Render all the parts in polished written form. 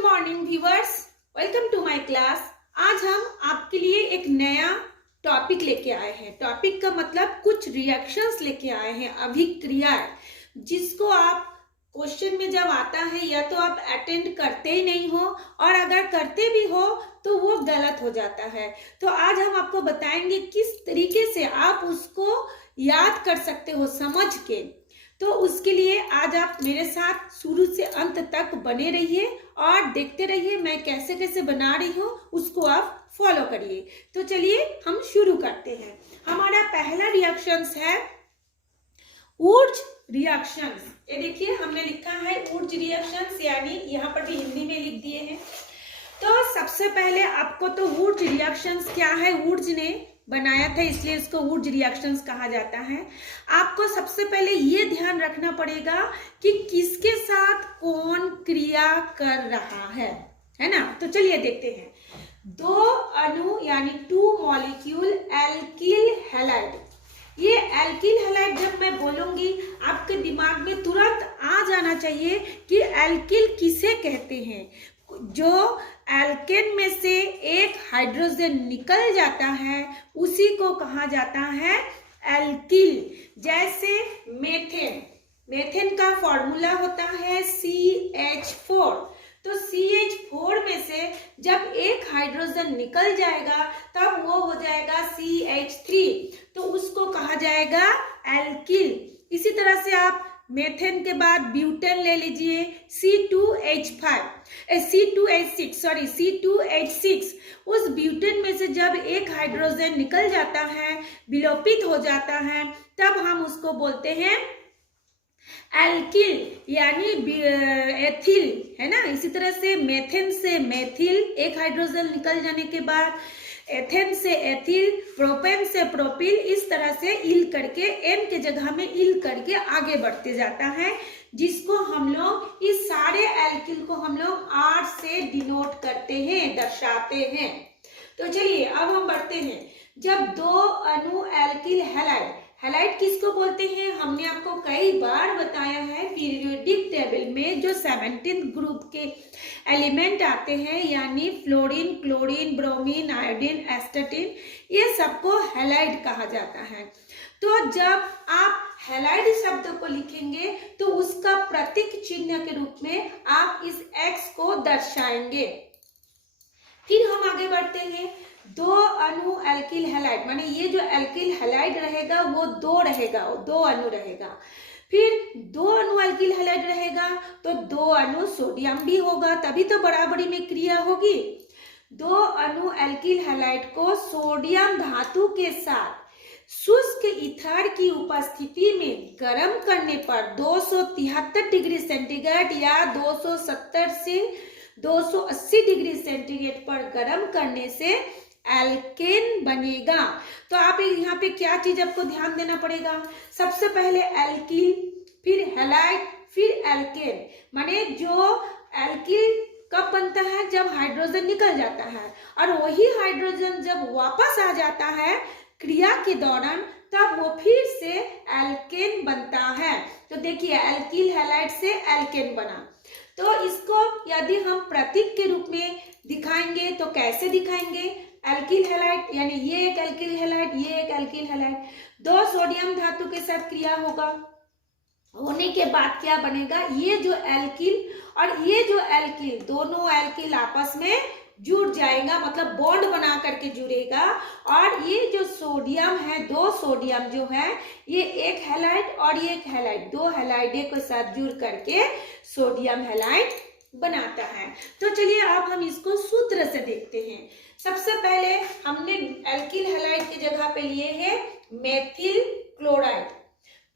Good morning viewers, welcome to my class. आज हम आपके लिए एक नया टॉपिक लेके आए हैं। टॉपिक का मतलब कुछ रिएक्शंस लेके आए हैं, अभिक्रिया, जिसको आप क्वेश्चन में जब आता है या तो आप अटेंड करते ही नहीं हो और अगर करते भी हो तो वो गलत हो जाता है। तो आज हम आपको बताएंगे किस तरीके से आप उसको याद कर सकते हो समझ के। तो उसके लिए आज आप मेरे साथ शुरू से अंत तक बने रहिए और देखते रहिए मैं कैसे कैसे बना रही हूँ, उसको आप फॉलो करिए। तो चलिए हम शुरू करते हैं। हमारा पहला रिएक्शंस है ऊर्ज रिएक्शंस। ये देखिए हमने लिखा है ऊर्ज रिएक्शंस, यानी यहाँ पर भी हिंदी में लिख दिए हैं। तो सबसे पहले आपको तो ऊर्ज रिएक्शंस क्या है, ऊर्ज ने बनाया था इसलिए इसको ऊर्ज रिएक्शंस कहा जाता है। आपको सबसे पहले ये ध्यान रखना पड़ेगा कि किसके साथ कौन क्रिया कर रहा है ना। तो चलिए देखते हैं। दो अणु यानी टू मॉलिक्यूल एल्किल हैलाइड। ये एल्किल हैलाइड जब मैं बोलूंगी आपके दिमाग में तुरंत आ जाना चाहिए कि एल्किल किसे कहते हैं। जो एल्केन में से एक हाइड्रोजन निकल जाता है उसी को कहा जाता है एल्किल। जैसे मेथेन, मेथेन का फॉर्मूला होता है CH4। तो CH4 में से जब एक हाइड्रोजन निकल जाएगा तब वो हो जाएगा CH3, तो उसको कहा जाएगा एल्किल। इसी तरह से आप मेथेन के बाद ब्यूटेन ले लीजिए, C2H6। उस ब्यूटेन में से जब एक हाइड्रोजन निकल जाता है, विलोपित हो जाता है, तब हम उसको बोलते हैं एल्किल यानी एथिल, है ना। इसी तरह से मेथेन से मेथिल, एक हाइड्रोजन निकल जाने के बाद एथेन से एथिल, प्रोपेन से प्रोपिल, इस तरह से इल करके एन के जगह में इल करके आगे बढ़ते जाता है, जिसको हम लोग इस सारे एल्किल को हम लोग R से डिनोट करते हैं, दर्शाते हैं। तो चलिए अब हम बढ़ते हैं। जब दो अणु एल्किल हैलाइड, हैलाइड किसको बोलते हैं हमने आपको कई बार बताया है। पीरियोडिक टेबल में जो 17 ग्रुप के एलिमेंट आते हैं यानी फ्लोरीन, क्लोरीन, ब्रोमीन, आयोडीन, एस्टेटिन, ये सबको हैलाइड कहा जाता है। तो जब आप हैलाइड शब्द को लिखेंगे तो उसका प्रतीक चिन्ह के रूप में आप इस X को दर्शाएंगे। फिर हम आगे बढ़ते हैं। दो अणु एल्किल हैलाइड, माने ये जो एल्किल हैलाइड रहेगा वो दो रहेगा, वो दो अणु रहेगा। फिर दो अणु एल्किल हैलाइड रहेगा तो दो अणु सोडियम भी होगा, तभी तो बराबरी में क्रिया होगी। दो अणु एल्किल हैलाइड को सोडियम धातु के साथ शुष्क ईथर की उपस्थिति में गर्म करने पर 273 डिग्री सेंटीग्रेड या 270 से 280 डिग्री सेंटीग्रेड पर गर्म करने से एल्केन बनेगा। तो आप यहाँ पे क्या चीज आपको ध्यान देना पड़ेगा, सबसे पहले एल्किल, फिर हैलाइड, फिर एल्केन। माने जो एल्किल कब बनता है जब हाइड्रोजन निकल जाता है, और वही हाइड्रोजन जब वापस आ जाता है क्रिया के दौरान तब वो फिर से एल्केन बनता है। तो देखिए एल्किल हैलाइड से एल्केन बना। तो इसको यदि हम प्रतीक के रूप में दिखाएंगे तो कैसे दिखाएंगे, एल्किल हैलाइड यानी ये एक एल्किल हैलाइड, ये एक एल्किल हैलाइड, दो सोडियम धातु के साथ क्रिया होगा, होने के बाद क्या बनेगा, ये जो एल्किल और ये जो एल्किल, दोनों एल्किल आपस में जुड़ जाएगा, मतलब बॉन्ड बना करके जुड़ेगा। और ये जो सोडियम है, दो सोडियम जो है ये एक हैलाइड और ये एक हैलाइड, दो हैलाइडे के साथ जुड़ करके सोडियम हैलाइड बनाता है। तो चलिए अब हम इसको सूत्र से देखते हैं। सबसे पहले हमने एल्किल हैलाइड की जगह पे लिए हैं मेथिल क्लोराइड।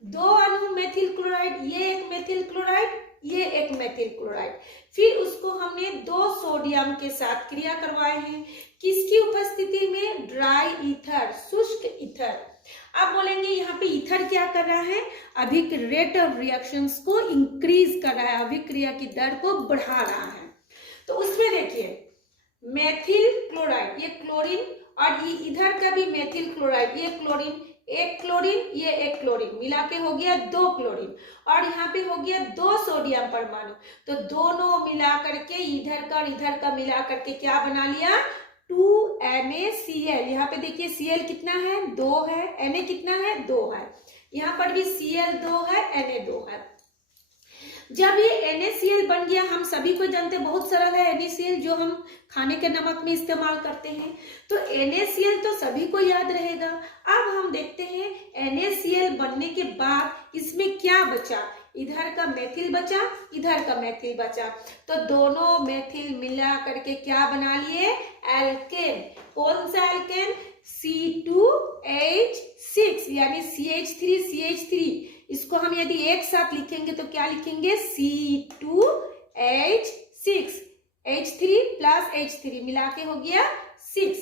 दो अणु मेथिल क्लोराइड, ये एक मेथिल क्लोराइड, ये एक मेथिल क्लोराइड। फिर उसको हमने दो सोडियम के साथ क्रिया करवाए हैं, किसकी उपस्थिति में, ड्राई ईथर, शुष्क ईथर। आप बोलेंगे यहाँ पे ईथर क्या कर रहा है, अभिक्रिया रेट ऑफ रिएक्शंस को इंक्रीज कर रहा है, अभिक्रिया की दर को बढ़ा रहा है। तो उसमें देखिए मेथिल क्लोराइड, ये क्लोरीन, और ये इधर का भी मेथिल क्लोराइड, ये क्लोरीन, एक क्लोरीन, ये एक क्लोरीन, मिला के हो गया 2 क्लोरीन, और यहाँ पे हो गया 2 सोडियम परमाणु। तो दोनों मिला करके इधर का मिला करके क्या बना लिया, 2NaCl। यहाँ पे देखिए Cl कितना है, 2 है, Na कितना है, 2 है, यहाँ पर भी Cl 2 है, Na 2 है। जब ये NaCl बन गया, हम सभी को जानते हैं बहुत सरल है NaCl, जो हम खाने के नमक में इस्तेमाल करते हैं, तो NaCl तो सभी को याद रहेगा। अब हम देखते हैं NaCl बनने के बाद इसमें क्या बचा, इधर का मेथिल बचा, इधर का मेथिल बचा, तो दोनों मेथिल मिला करके क्या बना लिए, एल्केन। कौन सा एल्केन, C2H6 यानी CH3। इसको हम यदि एक साथ लिखेंगे तो क्या लिखेंगे, C2H6, H3 प्लस H3 मिला के हो गया 6,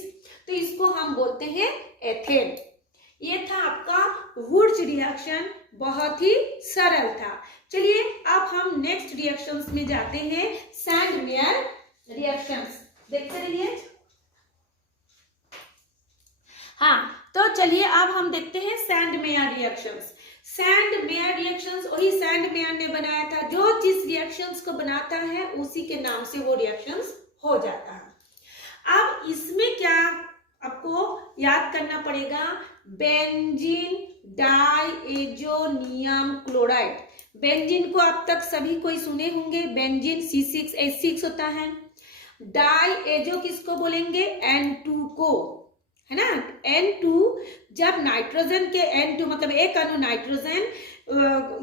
तो इसको हम बोलते हैं एथेन। ये था आपका वुर्ज रिएक्शन, बहुत ही सरल था। चलिए अब हम नेक्स्ट रिएक्शंस में जाते हैं, सैंडमेयर रिएक्शंस, देखते रहिए। हाँ, तो चलिए अब हम देखते हैं सैंडमेयर रिएक्शंस। सैंडमेयर रिएक्शंस वही सैंडमेयर ने बनाया था, जो जिस रिएक्शंस को बनाता है उसी के नाम से वो रिएक्शंस हो जाता है। अब इसमें क्या आपको याद करना पड़ेगा, बेंजीन डाइएजोनियम क्लोराइड। बेंजीन को अब तक सभी कोई सुने होंगे, बेंजीन C6H6 होता है। डाइएजो किसको बोलेंगे, N2 को, है ना। N2 जब नाइट्रोजन के N2 मतलब एक अणु नाइट्रोजन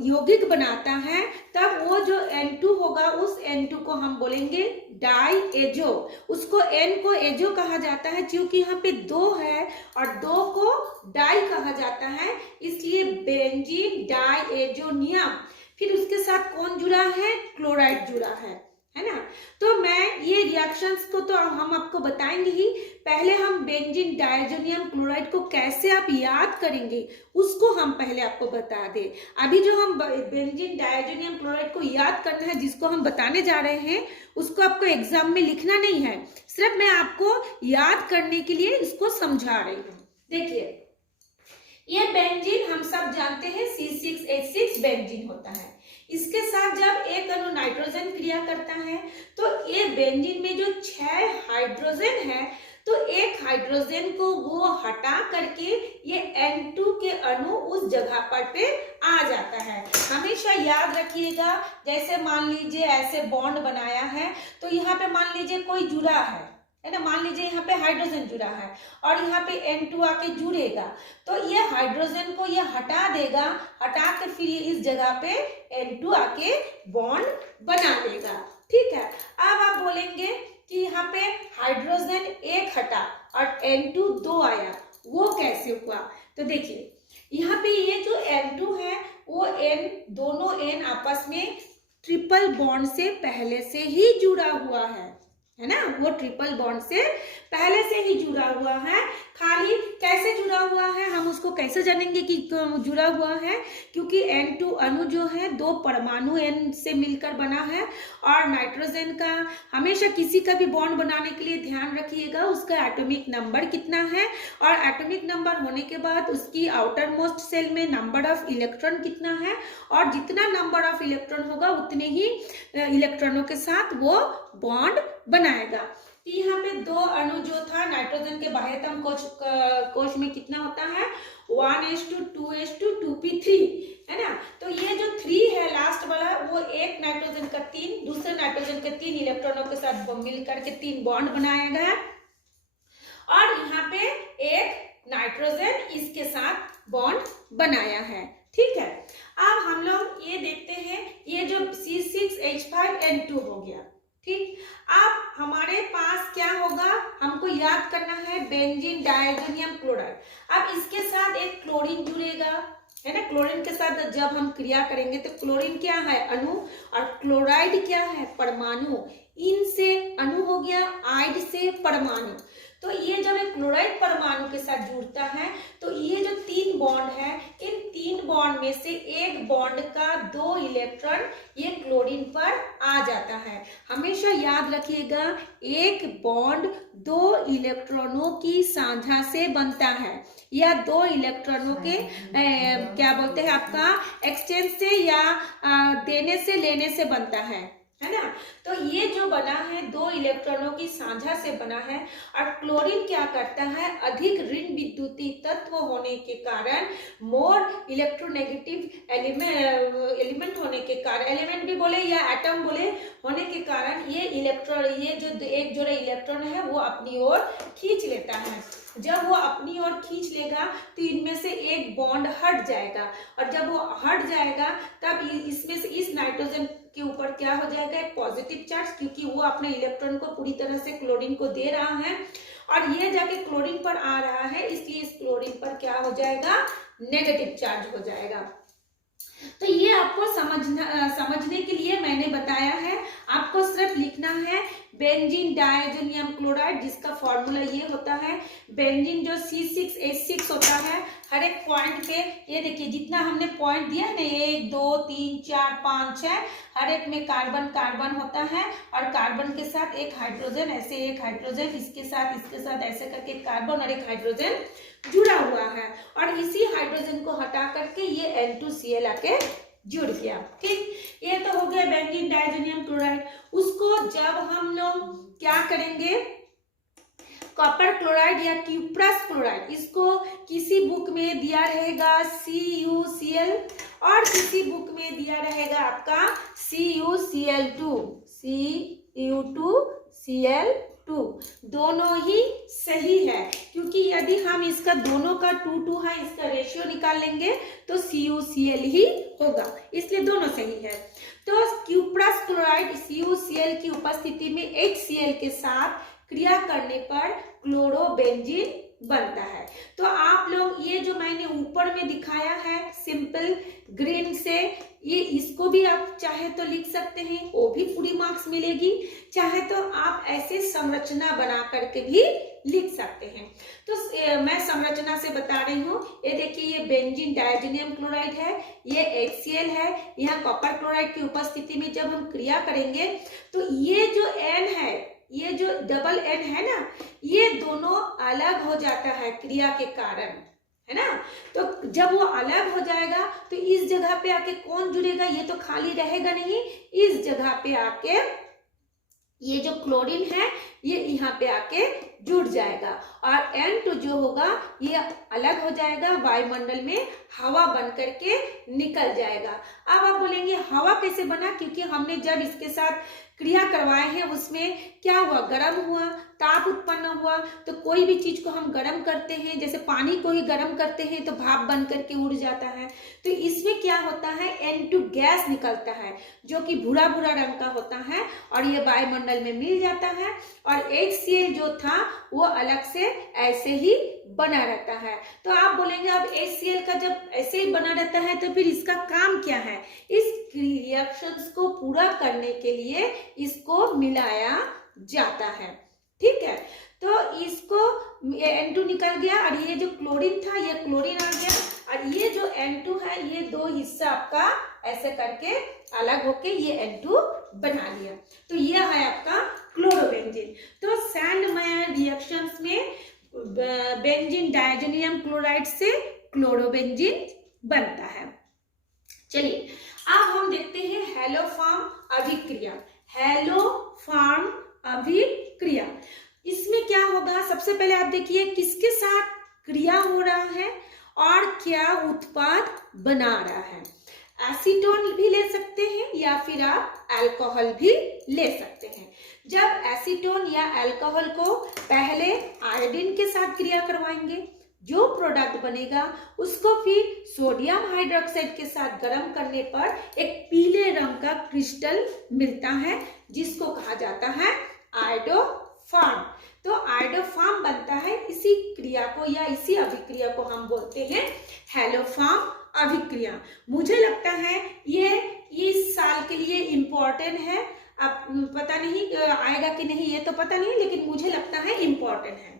यौगिक बनाता है, तब वो जो N2 होगा उस N2 को हम बोलेंगे डाइएजो। उसको N को एजो कहा जाता है क्योंकि यहाँ पे 2 है और 2 को डाई कहा जाता है, इसलिए बेंजीन डाइएजोनियम। फिर उसके साथ कौन जुड़ा है, क्लोराइड जुड़ा है ना। तो मैं ये रिएक्शंस को तो हम आपको बताएंगे ही, पहले हम बेंजीन डाइएजोनियम क्लोराइड को कैसे आप याद करेंगे उसको हम पहले आपको बता दें। अभी जो हम बेंजीन डाइएजोनियम क्लोराइड को याद करना है, जिसको हम बताने जा रहे हैं, उसको आपको एग्जाम में लिखना नहीं है, सिर्फ मैं आपको याद करने के लिए इसको समझा रही हूँ। देखिए ये बेंजीन हम सब जानते हैं C6H6 बेंजीन होता है। इसके साथ जब एक अणु नाइट्रोजन क्रिया करता है तो ये बेंजीन में जो 6 हाइड्रोजन है, तो एक हाइड्रोजन को वो हटा करके ये N2 के अणु उस जगह पर पे आ जाता है। हमेशा याद रखिएगा, जैसे मान लीजिए ऐसे बॉन्ड बनाया है, तो यहाँ पे मान लीजिए कोई जुड़ा है ना, मान लीजिए यहाँ पे हाइड्रोजन जुड़ा है और यहाँ पे N2 आके जुड़ेगा, तो ये हाइड्रोजन को ये हटा देगा, हटा के फिर ये इस जगह पे N2 आके बॉन्ड बना देगा। ठीक है, अब आप बोलेंगे कि यहाँ पे हाइड्रोजन 1 हटा और N2 2 आया, वो कैसे हुआ। तो देखिए यहाँ पे ये जो N2 है वो दोनों N आपस में ट्रिपल बॉन्ड से पहले से ही जुड़ा हुआ है ना, वो ट्रिपल बॉन्ड से पहले से ही जुड़ा हुआ है। खाली कैसे जुड़ा हुआ है, हम उसको कैसे जानेंगे कि जुड़ा हुआ है, क्योंकि N2 अणु जो है 2 परमाणु N से मिलकर बना है, और नाइट्रोजन का हमेशा किसी का भी बॉन्ड बनाने के लिए ध्यान रखिएगा उसका एटॉमिक नंबर कितना है, और एटॉमिक नंबर होने के बाद उसकी आउटर मोस्ट सेल में नंबर ऑफ इलेक्ट्रॉन कितना है, और जितना नंबर ऑफ इलेक्ट्रॉन होगा उतने ही इलेक्ट्रॉनों के साथ वो बॉन्ड बनाएगा। यहाँ पे 2 अणु जो था नाइट्रोजन के बाह्यतम कोश में कितना होता है, 1s2 2s2 2p3 है ना। तो ये जो 3 है लास्ट वाला, वो एक नाइट्रोजन का 3 दूसरे नाइट्रोजन के 3 इलेक्ट्रॉनों के साथ मिलकर के 3 बॉन्ड बनाएगा, और यहाँ पे एक नाइट्रोजन इसके साथ बॉन्ड बनाया है। ठीक है, अब हम लोग ये देखते हैं, ये जो C6H5N2 हो गया। ठीक, अब हमारे पास क्या होगा, हमको याद करना है बेंजीन डाइएजोनियम क्लोराइड। अब इसके साथ एक क्लोरीन जुड़ेगा, है ना। क्लोरीन के साथ जब हम क्रिया करेंगे तो क्लोरीन क्या है, अणु, और क्लोराइड क्या है, परमाणु। इन से अणु हो गया, आइड से परमाणु। तो ये जब एक क्लोराइड परमाणु के साथ जुड़ता है तो ये जो 3 बॉन्ड है, इन 3 बॉन्ड में से एक बॉन्ड का 2 इलेक्ट्रॉन ये क्लोरीन पर आ जाता है। हमेशा याद रखिएगा, एक बॉन्ड 2 इलेक्ट्रॉनों की साझा से बनता है या 2 इलेक्ट्रॉनों के क्या बोलते हैं आपका एक्सचेंज से या देने से लेने से बनता है ना। तो ये जो बना है 2 इलेक्ट्रॉनों की साझा से बना है। और क्लोरीन क्या करता है, अधिक ऋण विद्युतीय तत्व होने के कारण, मोर इलेक्ट्रोनेगेटिव एलिमेंट होने के कारण, एलिमेंट भी बोले या एटम बोले, होने के कारण ये इलेक्ट्रॉन, ये जो एक जोड़े इलेक्ट्रॉन है वो अपनी ओर खींच लेता है। जब वो अपनी ओर खींच लेगा तो इनमें से एक बॉन्ड हट जाएगा, और जब वो हट जाएगा तब इसमें से इस नाइट्रोजन के ऊपर क्या हो जाएगा, एक पॉजिटिव चार्ज, क्योंकि वो अपने इलेक्ट्रॉन को पूरी तरह से क्लोरीन को दे रहा है और ये जाके क्लोरीन पर आ रहा है, इसलिए इस क्लोरीन पर क्या हो जाएगा, नेगेटिव चार्ज हो जाएगा। तो ये आपको समझने के लिए मैंने बताया है। आपको सिर्फ लिखना है बेंजीन डायजोनियम क्लोराइड, जिसका फॉर्मूला ये होता है, बेंजीन जो C6H6 होता है, हर एक पॉइंट पे ये देखिए जितना हमने पॉइंट दिया है ना, 1 2 3 4 5 6, हर एक में कार्बन कार्बन होता है और कार्बन के साथ एक हाइड्रोजन, ऐसे एक हाइड्रोजन, इसके साथ ऐसे करके कार्बन और एक हाइड्रोजन जुड़ा हुआ है, और इसी हाइड्रोजन को हटा करके ये N2Cl आके जुड़ गया। ठीक, ये तो हो गया बेंजीन डायजोनियम क्लोराइड। उसको जब हम लोग क्या करेंगे, कॉपर क्लोराइड या क्यूप्रस क्लोराइड, इसको किसी बुक में दिया रहेगा CuCl और किसी बुक में दिया रहेगा आपका CuCl2, Cu2Cl2, दोनों ही सही है, क्योंकि यदि हम इसका दोनों का 2:2 है, इसका रेशियो निकाल लेंगे तो CuCl ही होगा, इसलिए दोनों सही है। तो क्यूप्रस क्लोराइड CuCl की उपस्थिति में HCl के साथ क्रिया करने पर क्लोरोबेंजीन बनता है। तो आप लोग ये जो मैंने ऊपर में दिखाया है सिंपल ग्रीन से, ये इसको भी आप चाहे तो लिख सकते हैं, वो भी पूरी मार्क्स मिलेगी, चाहे तो आप ऐसे संरचना बना करके भी लिख सकते हैं। तो मैं संरचना से बता रही हूँ, ये देखिए ये बेंजीन डायजोनियम क्लोराइड है, ये HCl है, यहाँ कॉपर क्लोराइड की उपस्थिति में जब हम क्रिया करेंगे तो ये जो N है, ये जो डबल N है ना, ये दोनों अलग हो जाता है क्रिया के कारण, है ना। तो जब वो अलग हो जाएगा तो इस जगह पे आके कौन जुड़ेगा, ये तो खाली रहेगा नहीं, इस जगह पे आके ये जो क्लोरीन है ये यहाँ पे आके जुड़ जाएगा, और N2 जो होगा ये अलग हो जाएगा, वायुमंडल में हवा बन करके निकल जाएगा। अब आप बोलेंगे हवा कैसे बना, क्योंकि हमने जब इसके साथ क्रिया करवाए हैं उसमें क्या हुआ, गर्म हुआ, ताप उत्पन्न हुआ। तो कोई भी चीज को हम गर्म करते हैं, जैसे पानी को ही गर्म करते हैं तो भाप बन करके उड़ जाता है, तो इसमें क्या होता है, N2 गैस निकलता है जो कि भूरा भूरा रंग का होता है और ये वायुमंडल में मिल जाता है, और HCl जो था वो अलग से ऐसे ही बना रहता है। तो आप बोलेंगे अब HCl का जब ऐसे ही बना रहता है तो फिर इसका काम क्या है, इस रिएक्शंस को पूरा करने के लिए इसको मिलाया जाता है। ठीक है, तो इसको N2 निकल गया और ये जो क्लोरीन था ये क्लोरीन आ गया, और ये जो N2 है ये 2 हिस्सा आपका ऐसे करके अलग होके ये N2 बना लिया। तो ये है आपका क्लोरोबेंजीन। तो सैंडमेयर रिएक्शंस में बेंजीन डायजोनियम क्लोराइड से क्लोरोबेंजीन बनता है। चलिए अब हम देखते हैं हैलोफॉर्म अभिक्रिया। हैलोफॉर्म अभिक्रिया, इसमें क्या होगा, सबसे पहले आप देखिए किसके साथ क्रिया हो रहा है और क्या उत्पाद बना रहा है। एसीटोन भी ले सकते हैं या फिर आप अल्कोहल भी ले सकते हैं। जब एसीटोन या अल्कोहल को पहले आयोडीन के साथ क्रिया करवाएंगे, जो प्रोडक्ट बनेगा उसको फिर सोडियम हाइड्रोक्साइड के साथ गर्म करने पर एक पीले रंग का क्रिस्टल मिलता है जिसको कहा जाता है आयोडोफॉर्म। तो आयोडोफॉर्म बनता है, इसी क्रिया को या इसी अभिक्रिया को हम बोलते हैं हैलोफॉर्म अभिक्रिया। मुझे लगता है ये इस साल के लिए इम्पोर्टेंट है। अब पता नहीं आएगा कि नहीं ये तो पता नहीं, लेकिन मुझे लगता है इम्पोर्टेंट है।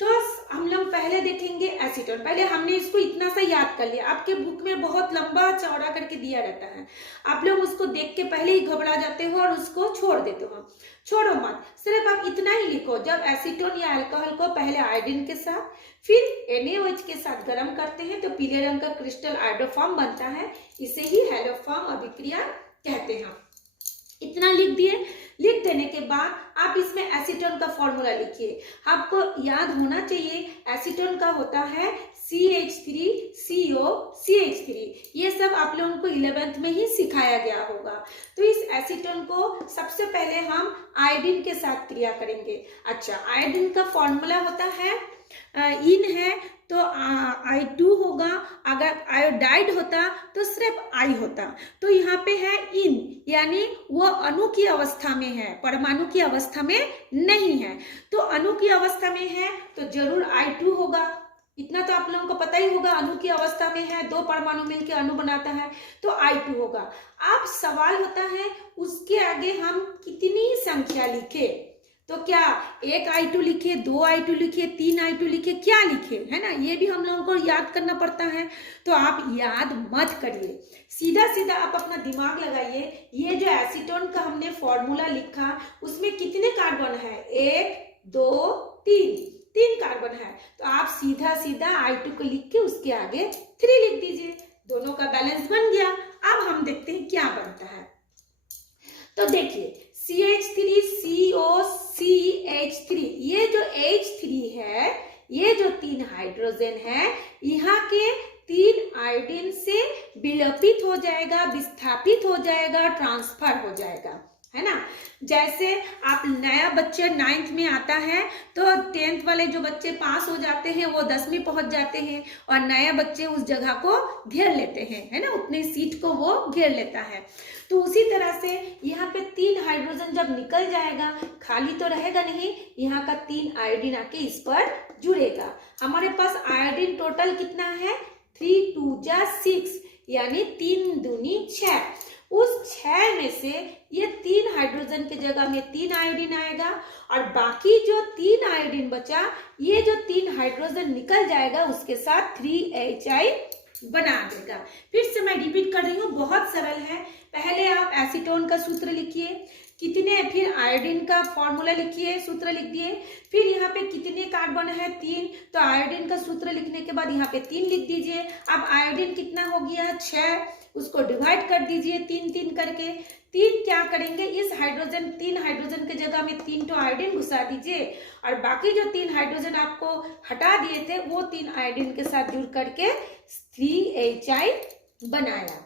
तो हम लोग पहले देखेंगे एसीटोन। पहले हमने इसको इतना सा याद कर लिया, आपके बुक में बहुत लंबा चौड़ा करके दिया रहता है, आप लोग उसको देख के पहले ही घबरा जाते हो और उसको छोड़ देते हो। छोड़ो मत, सिर्फ आप इतना ही लिखो, जब एसीटोन या अल्कोहल को पहले आयोडीन के साथ फिर NaOH के साथ गर्म करते हैं तो पीले रंग का क्रिस्टल आयोडोफॉर्म बनता है, इसे ही हैलोफॉर्म अभिक्रिया कहते हैं। इतना लिख दिए। लिख देने के बाद आप इसमें एसीटोन का फॉर्मूला लिखिए। आपको याद होना चाहिए एसीटोन का होता है CH3COCH3। ये सब आप लोगों को 11th में ही सिखाया गया होगा। तो इस एसीटोन को सबसे पहले हम आयोडीन के साथ क्रिया करेंगे। अच्छा, आयोडीन का फॉर्मूला होता है इन है तो I2 होगा, अगर आयोडाइड होता तो सिर्फ I होता। तो यहाँ पे है इन, यानी वो अणु की अवस्था में है, परमाणु की अवस्था में नहीं है। तो अणु की अवस्था में है तो जरूर I2 होगा। इतना तो आप लोगों को पता ही होगा, अणु की अवस्था में है, 2 परमाणु मिलकर अणु बनाता है तो I2 होगा। अब सवाल होता है उसके आगे हम कितनी संख्या लिखे, तो क्या 1 I2 लिखे, 2 I2 लिखे, 3 I2 लिखे, क्या लिखे, है ना, ये भी हम लोगों को याद करना पड़ता है। तो आप याद मत करिए, सीधा सीधा आप अपना दिमाग लगाइए। ये जो एसीटोन का हमने फॉर्मूला लिखा उसमें कितने कार्बन है, 1 2 3 कार्बन है। तो आप सीधा सीधा I2 को लिख के उसके आगे 3 लिख दीजिए, दोनों का बैलेंस बन गया। अब हम देखते हैं क्या बनता है। तो देखिए CH3COCH3, ये जो H3 है, ये जो 3 हाइड्रोजन है, यहाँ के 3 आयोडीन से विलोपित हो जाएगा, विस्थापित हो जाएगा, ट्रांसफर हो जाएगा, है ना। जैसे आप नया बच्चा 9th में आता है तो 10th वाले जो बच्चे पास हो जाते हैं वो 10वीं पहुंच जाते हैं और नया बच्चे उस जगह को घेर लेते हैं, है ना, उतने सीट को वो घेर लेता है। तो उसी तरह से यहाँ पे 3 हाइड्रोजन जब निकल जाएगा, खाली तो रहेगा नहीं, यहाँ का 3 आयोडीन आके इस पर जुड़ेगा। हमारे पास आयोडीन टोटल कितना है, 3 2 6, यानी 3 दूनी 6। उस 6 में से ये 3 हाइड्रोजन के जगह में 3 आयोडीन आएगा और बाकी जो 3 आयोडीन बचा, ये जो 3 हाइड्रोजन निकल जाएगा उसके साथ 3HI बना देगा। फिर से मैं रिपीट कर रही हूँ, बहुत सरल है। पहले आप एसीटोन का सूत्र लिखिए, कितने, फिर आयोडीन का फॉर्मूला लिखिए, सूत्र लिख दिए। फिर यहाँ पे कितने कार्बन है, 3, तो आयोडीन का सूत्र लिखने के बाद यहाँ पे 3 लिख दीजिए। अब आयोडीन कितना हो गया, 6, उसको डिवाइड कर दीजिए 3 3 करके। 3 क्या करेंगे, इस हाइड्रोजन 3 हाइड्रोजन के जगह में 3 तो आयोडीन घुसा दीजिए और बाकी जो 3 हाइड्रोजन आपको हटा दिए थे वो 3 आयोडीन के साथ जुड़ करके 3HI बनाया।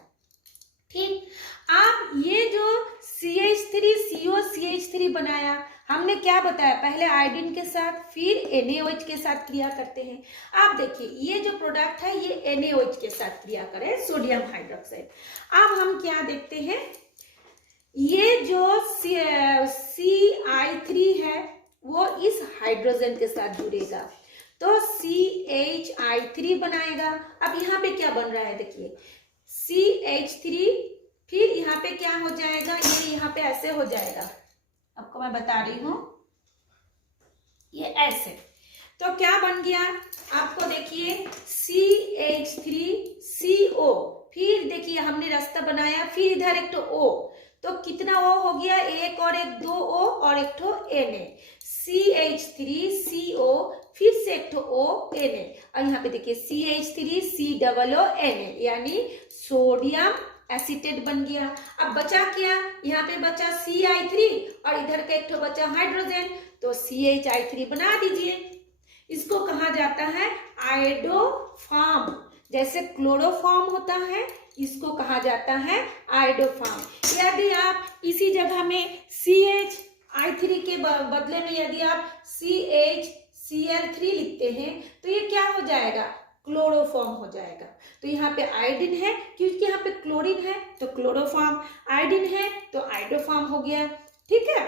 ठीक, अब ये जो CH3COCH3 बनाया, हमने क्या बताया, पहले आयोडीन के साथ फिर NaOH के साथ क्रिया करते हैं। आप देखिए ये जो प्रोडक्ट है ये NaOH के साथ क्रिया करे, सोडियम हाइड्रोक्साइड। अब हम क्या देखते हैं, ये जो CI3 है वो इस हाइड्रोजन के साथ जुड़ेगा तो CHI3 बनाएगा। अब यहाँ पे क्या बन रहा है, देखिए CH3, फिर यहाँ पे क्या हो जाएगा, ये यहाँ पे ऐसे हो जाएगा, आपको मैं बता रही हूं, ये ऐसे। तो क्या बन गया, आपको देखिए CH3CO, फिर देखिए हमने रास्ता बनाया, फिर इधर एक तो O, तो कितना O हो गया, एक और एक 2 O और एक ठो Na, CH3CO, फिर से एक ठो O Na, और यहाँ पे देखिए CH3COONA, यानी सोडियम एसीटेट बन गया। अब बचा क्या, यहाँ पे बचा CI3 और इधर का एक ठो बचा हाइड्रोजन, तो CHI3 बना दीजिए। इसको कहा जाता है आयोडोफॉर्म, जैसे क्लोरोफॉर्म होता है, इसको कहा जाता है आयोडोफॉर्म। यदि आप इसी जगह में CHI3 के बदले में यदि आप CHCl3 लिखते हैं तो ये क्या हो जाएगा, क्लोरोफॉर्म हो जाएगा। तो यहाँ पे आयोडीन है, क्योंकि यहाँ पे क्लोरीन है तो क्लोरोफॉर्म, आयोडीन है तो आयोडोफॉर्म हो गया। ठीक है,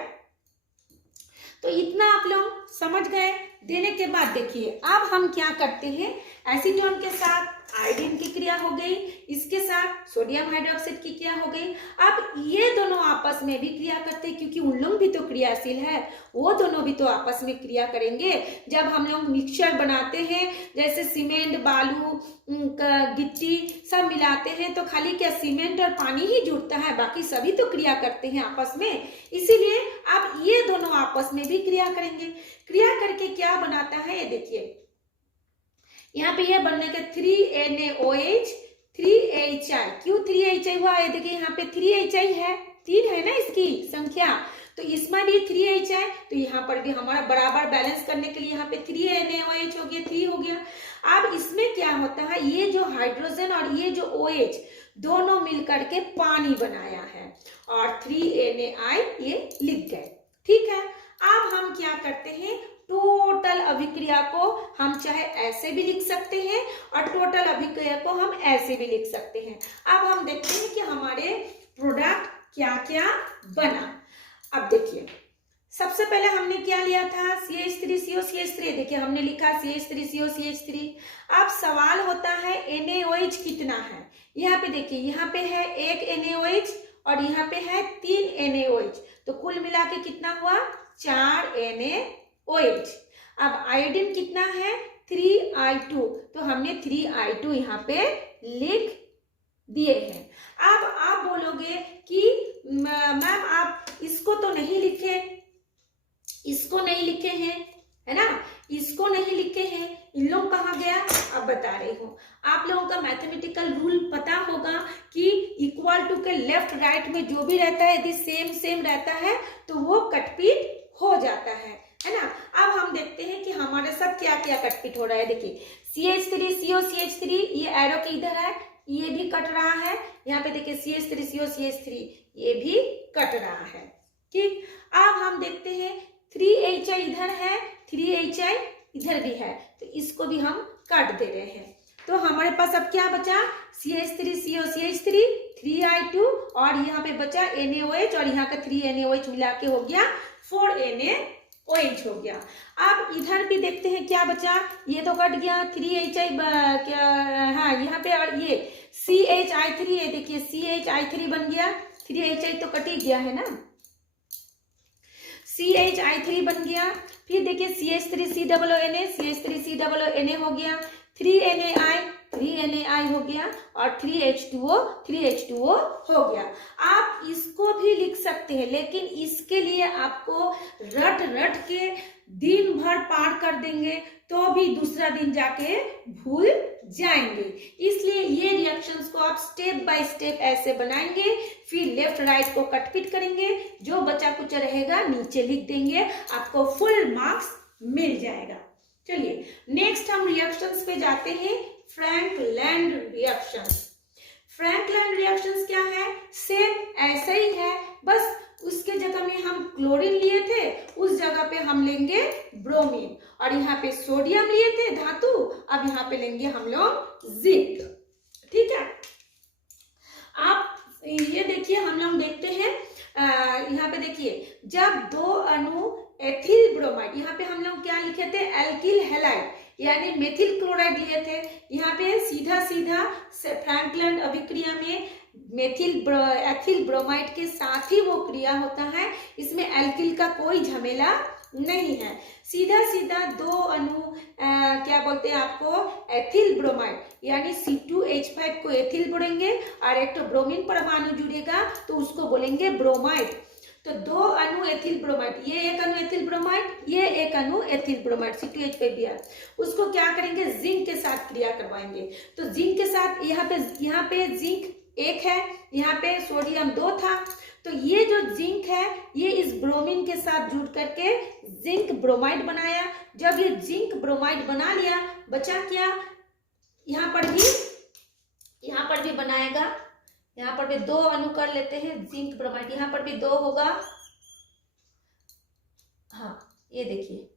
तो इतना आप लोग समझ गए। देने के बाद देखिए अब हम क्या करते हैं, एसीटोन के साथ आयोडीन की क्रिया हो गई, इसके साथ सोडियम हाइड्रोक्साइड की क्रिया हो गई। अब ये दोनों आपस में भी क्रिया करते हैं, क्योंकि उन लोग भी तो क्रियाशील है, वो दोनों भी तो आपस में क्रिया करेंगे। जब हम लोग मिक्सचर बनाते हैं, जैसे सीमेंट, बालू, गिट्टी सब मिलाते हैं, तो खाली क्या सीमेंट और पानी ही जुड़ता है, बाकी सभी तो क्रिया करते हैं आपस में। इसीलिए अब ये दोनों आपस में भी क्रिया करेंगे। क्रिया करके क्या बनाता है, ये देखिए यहाँ पे ये बनने के 3NaOH 3HI। क्यों 3HI हुआ, ये देखिए यहाँ पे 3HI है, 3 है ना इसकी संख्या, तो इसमें भी 3HI, तो यहाँ पर भी हमारा बराबर बैलेंस करने के लिए यहाँ पे 3NaOH हो गया, 3 हो गया। अब इसमें क्या होता है, ये जो हाइड्रोजन और ये जो OH दोनों मिलकर के पानी बनाया है और 3NaI ये लिख गए। ठीक है, अब हम क्या करते हैं, टोटल अभिक्रिया को हम चाहे ऐसे भी लिख सकते हैं और टोटल अभिक्रिया को हम ऐसे भी लिख सकते हैं। अब हम देखते हैं कि हमारे प्रोडक्ट क्या क्या बना। अब देखिए सबसे पहले हमने क्या लिया था, CH3COCH3। देखिए हमने लिखा CH3COCH3। अब सवाल होता है NaOH कितना है। यहाँ पे देखिए, यहाँ पे है 1 NaOH और यहाँ पे है 3 NaOH, तो कुल मिला के कितना हुआ, 4 NaOH। अब आयोडीन कितना है, 3I2, तो हमने 3I2 यहाँ पे लिख दिए हैं। अब आप बोलोगे कि मैम आप इसको तो नहीं लिखे, इसको नहीं लिखे हैं, है ना, इसको नहीं लिखे हैं, इन लोग कहाँ गया, अब बता रही हूँ। आप लोगों का मैथमेटिकल रूल पता होगा कि इक्वल टू के लेफ्ट राइट में जो भी रहता है, यदि सेम सेम रहता है तो वो कटपीट हो जाता है ना। अब हम देखते हैं कि हमारे साथ क्या क्या कटपीट हो रहा है। देखिए CH3COCH3, ये एरो के इधर है, ये भी कट रहा है। यहाँ पे देखिए CH3COCH3, ये भी कट रहा है। ठीक, अब हम देखते हैं 3HI इधर है, 3HI इधर भी है, तो इसको भी हम काट दे रहे हैं। तो हमारे पास अब क्या बचा, CH3COCH3, 3I2 और यहाँ पे बचा NaOH और यहाँ का 3NaOH मिला के हो गया 4NaOH हो गया। अब इधर भी देखते हैं क्या बचा, ये तो कट गया 3HI क्या, हाँ यहाँ पे, और ये CHI3, ये देखिए CHI3 बन गया, 3HI तो कट ही गया है ना, CHI3 बन गया। फिर देखिए CH3COONA, CH3COONA हो गया, 3NaI हो गया और 3H2O हो गया। आप इसको भी लिख सकते हैं, लेकिन इसके लिए आपको रट रट के दिन भर पार कर देंगे तो भी दूसरा दिन जाके भूल जाएंगे। इसलिए ये रिएक्शंस को आप स्टेप बाय स्टेप ऐसे बनाएंगे, फिर लेफ्ट राइट को कटपीट करेंगे, जो बचा कुछ रहेगा नीचे लिख देंगे, आपको फुल मार्क्स मिल जाएगा। चलिए नेक्स्ट हम रिएक्शंस पे जाते हैं, फ्रैंकलैंड रिएक्शंस। फ्रैंकलैंड रिएक्शंस क्या है, सेम ऐसा ही है, बस उसके जगह में हम क्लोरीन लिए थे, उस जगह पे हम लेंगे ब्रोमीन, और यहाँ पे सोडियम लिए थे धातु, अब यहाँ पे लेंगे हम लोग जिंक। ठीक है, आप ये देखिए, हम लोग देखते हैं यहाँ पे देखिए, जब दो अणु एथिल ब्रोमाइड, यहाँ पे हम लोग क्या लिखे थे, एल्किल हैलाइड यानी मेथिल क्लोराइड लिए थे। यहाँ पे सीधा सीधा फ्रैंकलैंड अभिक्रिया में एथिल ब्रोमाइड के साथ ही वो क्रिया होता है, इसमें एल्किल का कोई झमेला नहीं है। सीधा सीधा दो अणु क्या बोलते हैं आपको, एथिल ब्रोमाइड यानी C2H5 को एथिल बोलेंगे और एक तो ब्रोमीन परमाणु जुड़ेगा तो उसको बोलेंगे ब्रोमाइड। तो दो अणु एथिल ब्रोमाइड, ये एक अणु एथिल ब्रोमाइड, ये एक अणु एथिल ब्रोमाइड C2H5 भी है, उसको क्या करेंगे, जिंक के साथ क्रिया करवाएंगे। तो जिंक के साथ यहाँ पे जिंक एक है, यहाँ पे सोडियम 2 था, तो ये जो जिंक है ये इस ब्रोमीन के साथ जुड़ करके जिंक ब्रोमाइड बनाया। जब ये जिंक ब्रोमाइड बना लिया, बचा क्या, यहाँ पर भी बनाएगा, यहाँ पर भी 2 अणु कर लेते हैं जिंक ब्रोमाइड, यहाँ पर भी 2 होगा। हाँ ये देखिए,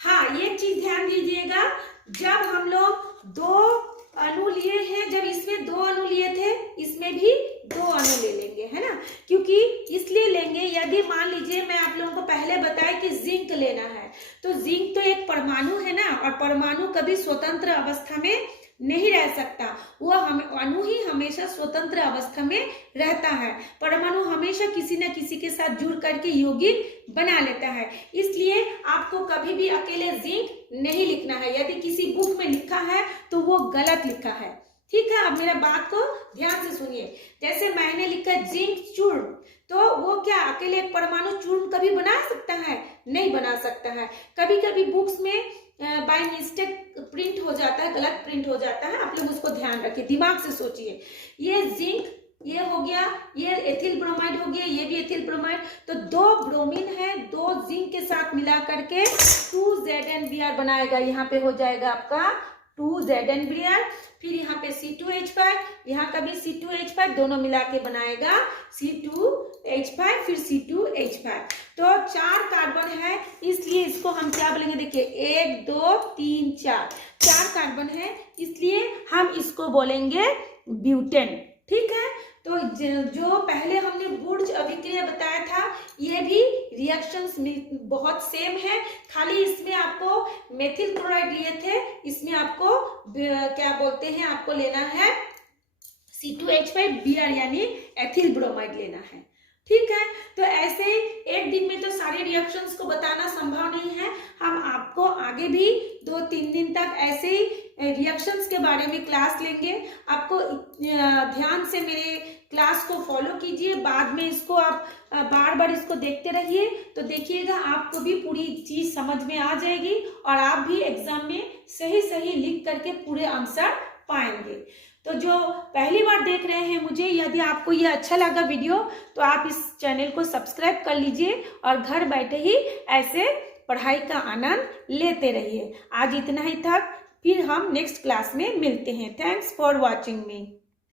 हाँ ये चीज ध्यान दीजिएगा, जब हम लोग 2 अणु लिए हैं, जब इसमें 2 अणु लिए थे, इसमें भी 2 अणु ले लेंगे, है ना, क्योंकि इसलिए लेंगे, यदि मान लीजिए मैं आप लोगों को पहले बताए कि जिंक लेना है, तो जिंक तो एक परमाणु है ना, और परमाणु कभी स्वतंत्र अवस्था में नहीं रह सकता, वह अणु ही हमेशा स्वतंत्र अवस्था में रहता है। परमाणु हमेशा किसी न किसी के साथ जुड़ करके यौगिक बना लेता है, इसलिए आपको कभी भी अकेले जिंक नहीं लिखना है। यदि किसी बुक में लिखा है तो वो गलत लिखा है, ठीक है। अब मेरा बात को ध्यान से सुनिए। जैसे मैंने लिखा जिंक चूर्ण, तो वो क्या अकेले एक परमाणु चूर्ण कभी बना सकता है? नहीं बना सकता है। कभी कभी बुक्स में बाय मिस्टेक प्रिंट हो जाता है, गलत प्रिंट हो जाता है, आप लोग उसको ध्यान रखिए, दिमाग से सोचिए। ये जिंक, ये हो गया, ये एथिल ब्रोमाइड हो गया, ये भी एथिल ब्रोमाइड, तो 2 ब्रोमीन है, 2 जिंक के साथ मिला करके 2ZnBr बनाएगा। यहाँ पे हो जाएगा आपका 2ZnBr, फिर यहाँ पे C2H5, यहाँ का भी C2H5, दोनों मिला के बनाएगा C2H5, फिर C2H5। तो 4 कार्बन है, इसलिए इसको हम क्या बोलेंगे? देखिए 1 2 3 4 कार्बन है, इसलिए हम इसको बोलेंगे ब्यूटेन, ठीक है। तो जो पहले हमने वुर्ज अभिक्रिया बताया था, ये भी रिएक्शंस बहुत सेम है, खाली इसमें आपको मेथिल क्लोराइड लिए थे, इसमें आपको क्या बोलते हैं, आपको लेना है C2H5Br यानी एथिल ब्रोमाइड लेना है, ठीक है। तो ऐसे एक दिन में तो सारे रिएक्शंस को बताना संभव नहीं है, हम आपको आगे भी 2-3 दिन तक ऐसे ही रिएक्शंस के बारे में क्लास लेंगे। आपको ध्यान से मेरे क्लास को फॉलो कीजिए, बाद में इसको आप बार बार इसको देखते रहिए, तो देखिएगा आपको भी पूरी चीज समझ में आ जाएगी और आप भी एग्जाम में सही सही लिख करके पूरे आंसर पाएंगे। तो जो पहली बार देख रहे हैं मुझे, यदि आपको ये अच्छा लगा वीडियो, तो आप इस चैनल को सब्सक्राइब कर लीजिए और घर बैठे ही ऐसे पढ़ाई का आनंद लेते रहिए। आज इतना ही तक, फिर हम नेक्स्ट क्लास में मिलते हैं। Thanks for watching me.